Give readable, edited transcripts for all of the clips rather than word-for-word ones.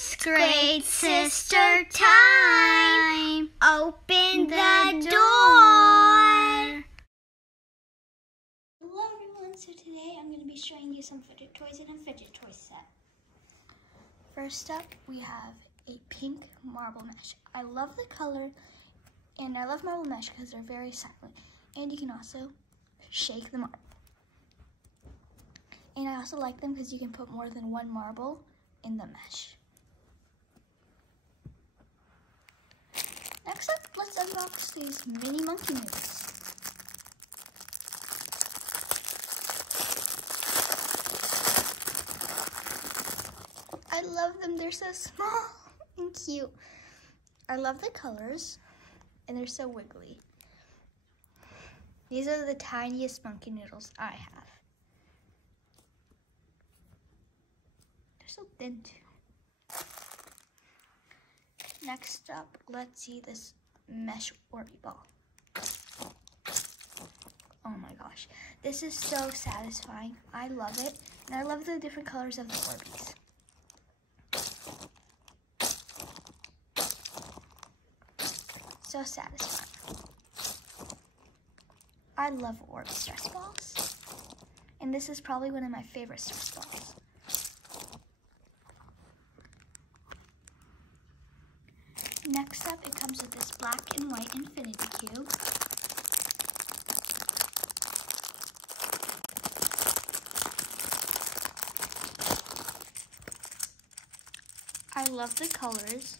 It's great sister time. Open the door. Hello everyone, so today I'm going to be showing you some fidget toys in a fidget toy set. First up, we have a pink marble mesh. I love the color, and I love marble mesh because they're very silent. And you can also shake them up. And I also like them because you can put more than one marble in the mesh. Next up, let's unbox these mini monkey noodles. I love them, they're so small and cute. I love the colors, and they're so wiggly. These are the tiniest monkey noodles I have. They're so thin too. Next up, let's see this mesh Orby ball. Oh my gosh, this is so satisfying. I love it, and I love the different colors of the Orbeez. So satisfying. I love Orb stress balls, and this is probably one of my favorite stress balls. Next up, it comes with this black and white infinity cube. I love the colors,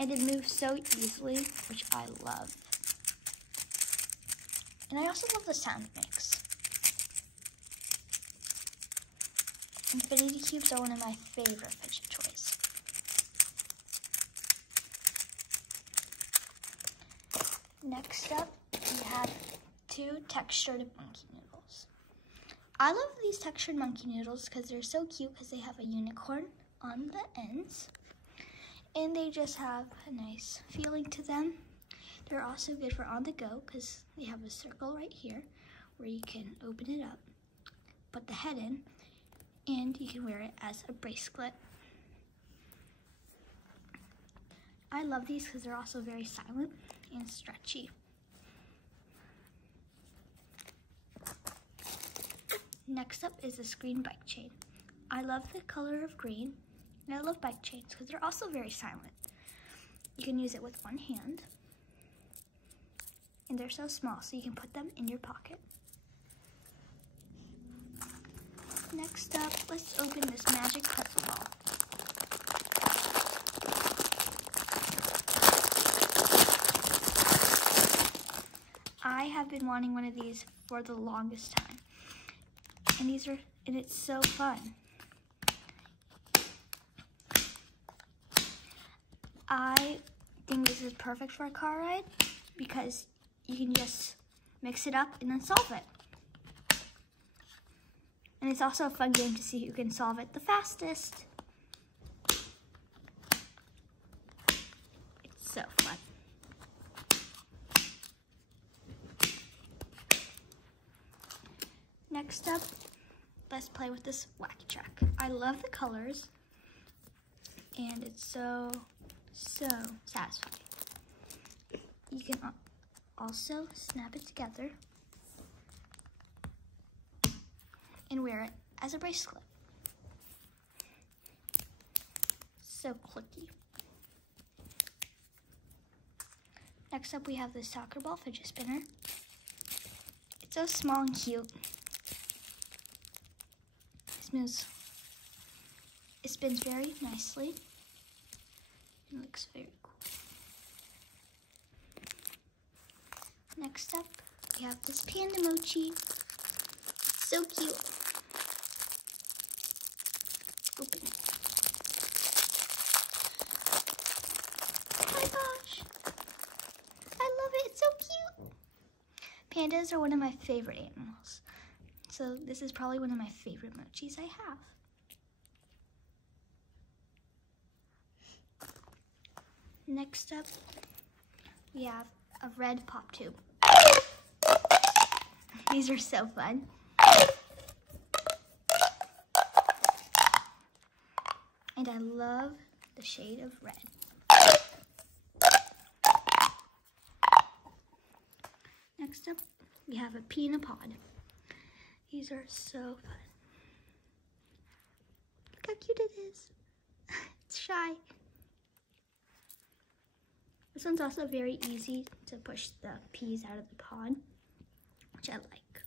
and it moves so easily, which I love. And I also love the sound it makes. Infinity cubes are one of my favorite fidget toys. Next up, we have two textured monkey noodles. I love these textured monkey noodles because they're so cute because they have a unicorn on the ends. And they just have a nice feeling to them. They're also good for on the go because they have a circle right here where you can open it up, put the head in, and you can wear it as a bracelet. I love these because they're also very silent and stretchy. Next up is this green bike chain. I love the color of green, and I love bike chains because they're also very silent. You can use it with one hand, and they're so small so you can put them in your pocket. Next up, let's open this magic pretzel ball. I have been wanting one of these for the longest time, and it's so fun. I think this is perfect for a car ride because you can just mix it up and then solve it. And it's also a fun game to see who can solve it the fastest. It's so fun. Next up, let's play with this wacky track. I love the colors, and it's so satisfying. You can also snap it together and wear it as a bracelet. So clicky. Next up, we have this soccer ball fidget spinner. It's so small and cute. It spins very nicely. It looks very cool. Next up, we have this panda mochi. It's so cute. Open it. Oh my gosh. I love it. It's so cute. Pandas are one of my favorite animals. So this is probably one of my favorite mochis I have. Next up, we have a red pop tube. These are so fun. And I love the shade of red. Next up, we have a pea in a pod. These are so fun. Look how cute it is. It's shy. This one's also very easy to push the peas out of the pod, which I like.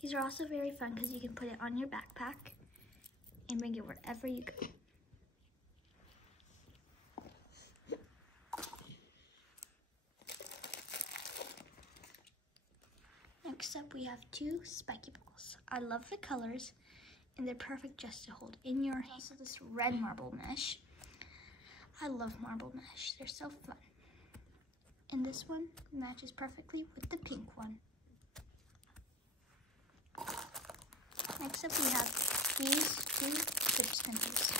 These are also very fun because you can put it on your backpack and bring it wherever you go. Next up, we have 2 spiky balls. I love the colors, and they're perfect just to hold in your hand. Also, this red marble mesh. I love marble mesh. They're so fun. And this one matches perfectly with the pink one. Next up, we have these 2 chip spinners.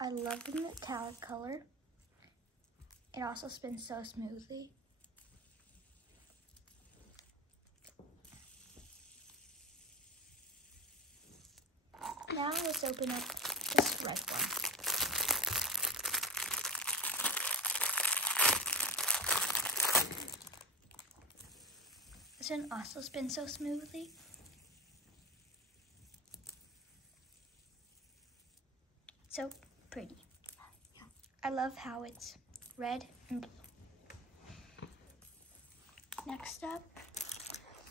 I love the metallic color. It also spins so smoothly. Now let's open up this red one. This one also spins so smoothly. So pretty. I love how it's red and blue. Next up,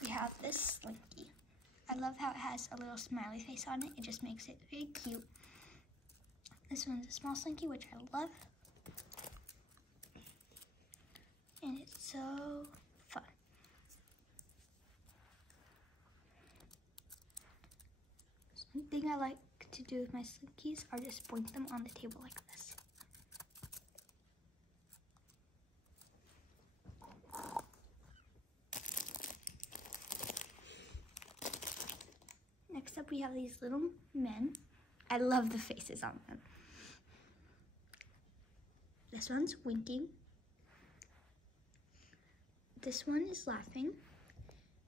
we have this slinky. I love how it has a little smiley face on it. It just makes it very cute. This one's a small slinky, which I love. And it's so fun. One thing I like to do with my slinkies are just point them on the table like this. Next up, we have these little men. I love the faces on them. This one's winking. This one is laughing.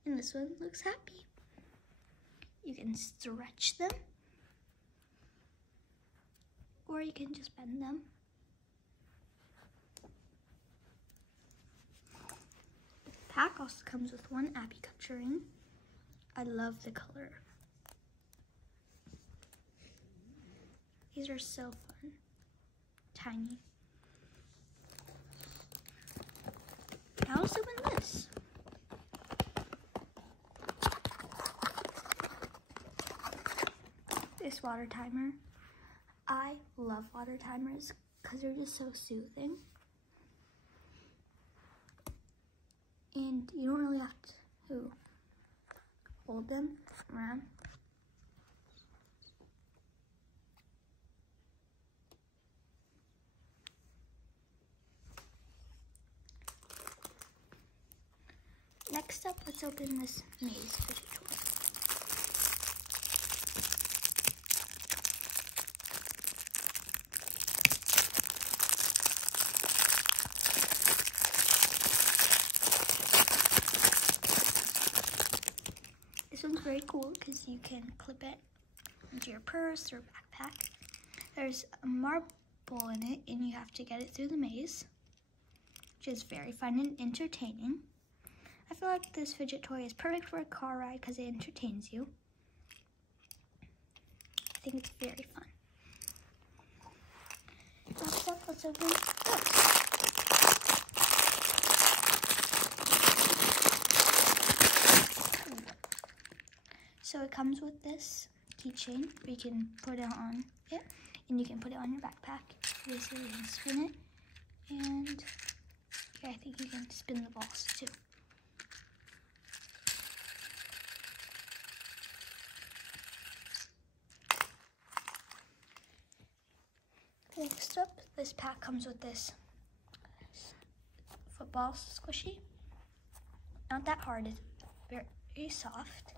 And this one looks happy. You can stretch them, or you can just bend them. The pack also comes with 1 Abby Cut ring. I love the color. These are so fun. Tiny. Now let's open this. This water timer. I love water timers because they're just so soothing. And you don't really have to hold them around. Next up, let's open this maze fidget toy. This one's very cool because you can clip it into your purse or backpack. There's a marble in it, and you have to get it through the maze, which is very fun and entertaining. I feel like this fidget toy is perfect for a car ride because it entertains you. I think it's very fun. Next up, let's open this. So it comes with this keychain where you can put it on it, and you can put it on your backpack. Basically, you can spin it, and yeah, I think you can spin the balls too. Next up, this pack comes with this football squishy. Not that hard, it's very soft.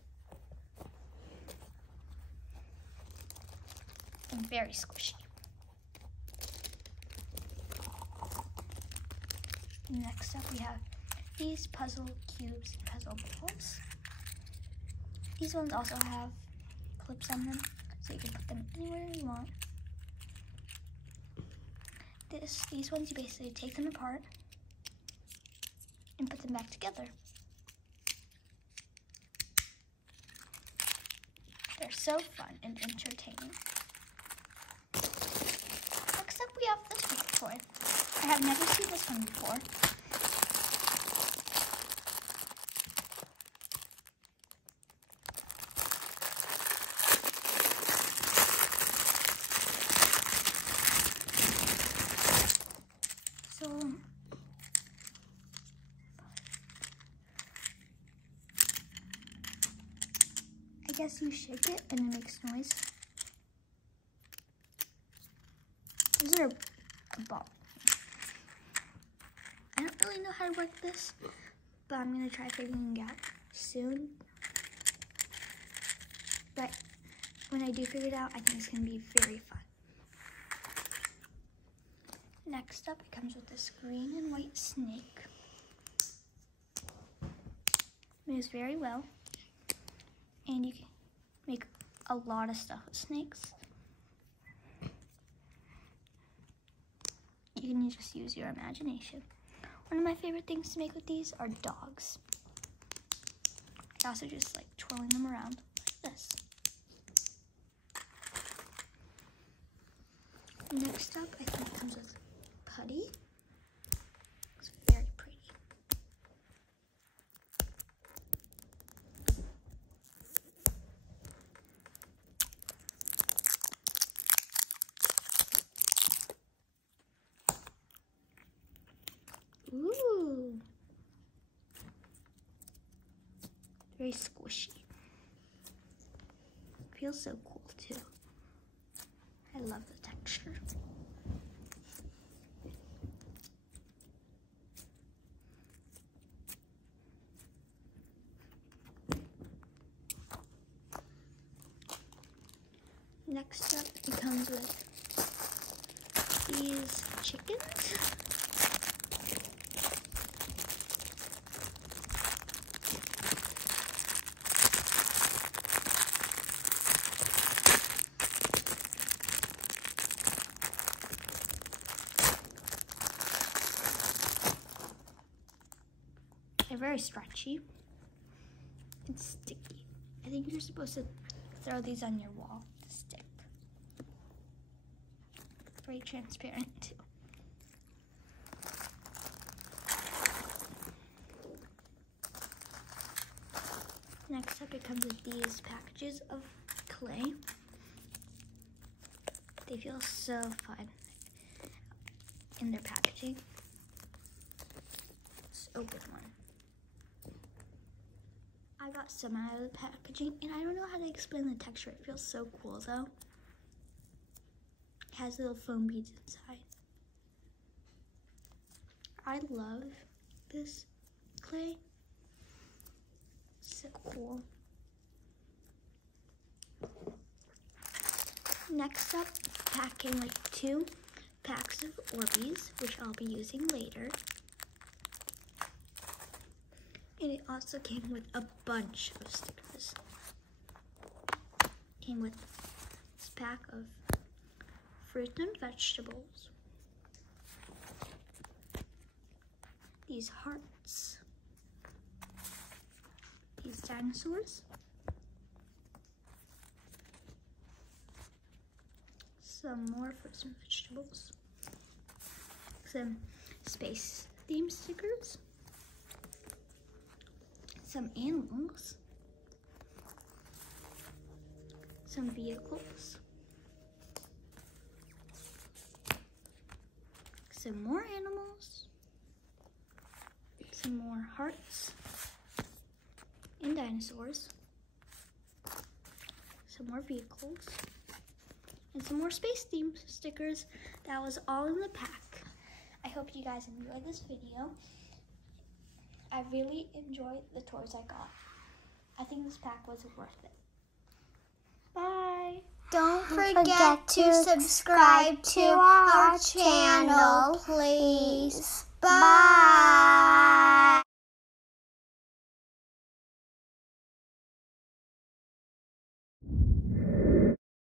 And very squishy. Next up, we have these puzzle cubes, puzzle balls. These ones also have clips on them, so you can put them anywhere you want. These ones, you basically take them apart and put them back together. They're so fun and entertaining. Next up, we have this Fidget toy. I have never seen this one before. So, I guess you shake it and it makes noise. Is there a ball? I don't really know how to work this, but I'm gonna try figuring it out soon. But when I do figure it out, I think it's gonna be very fun. Next up, it comes with this green and white snake. It moves very well, and you can make a lot of stuff with snakes. You can just use your imagination. One of my favorite things to make with these are dogs. I also just like twirling them around like this. Next up, I think it comes with putty. It's very pretty. Ooh. Very squishy. Feels so cool too. I love the texture. Next up, it comes with these chickens. They're very stretchy and sticky. I think you're supposed to throw these on your wall to stick. Very transparent too. Next up, it comes with these packages of clay. They feel so fun in their packaging. Let's open one. I got some out of the packaging, and I don't know how to explain the texture. It feels so cool though. It has little foam beads inside. I love this clay. So cool. Next up, pack came with 2 packs of Orbeez, which I'll be using later. And it also came with a bunch of stickers. Came with this pack of fruit and vegetables. These hearts. These dinosaurs. Some more fruits and vegetables. Some space theme stickers. Some animals, some vehicles, some more animals, some more hearts and dinosaurs, some more vehicles, and some more space themed stickers. That was all in the pack. I hope you guys enjoyed this video. I really enjoyed the toys I got. I think this pack was worth it. Bye! Don't forget to subscribe to our channel, please. Bye!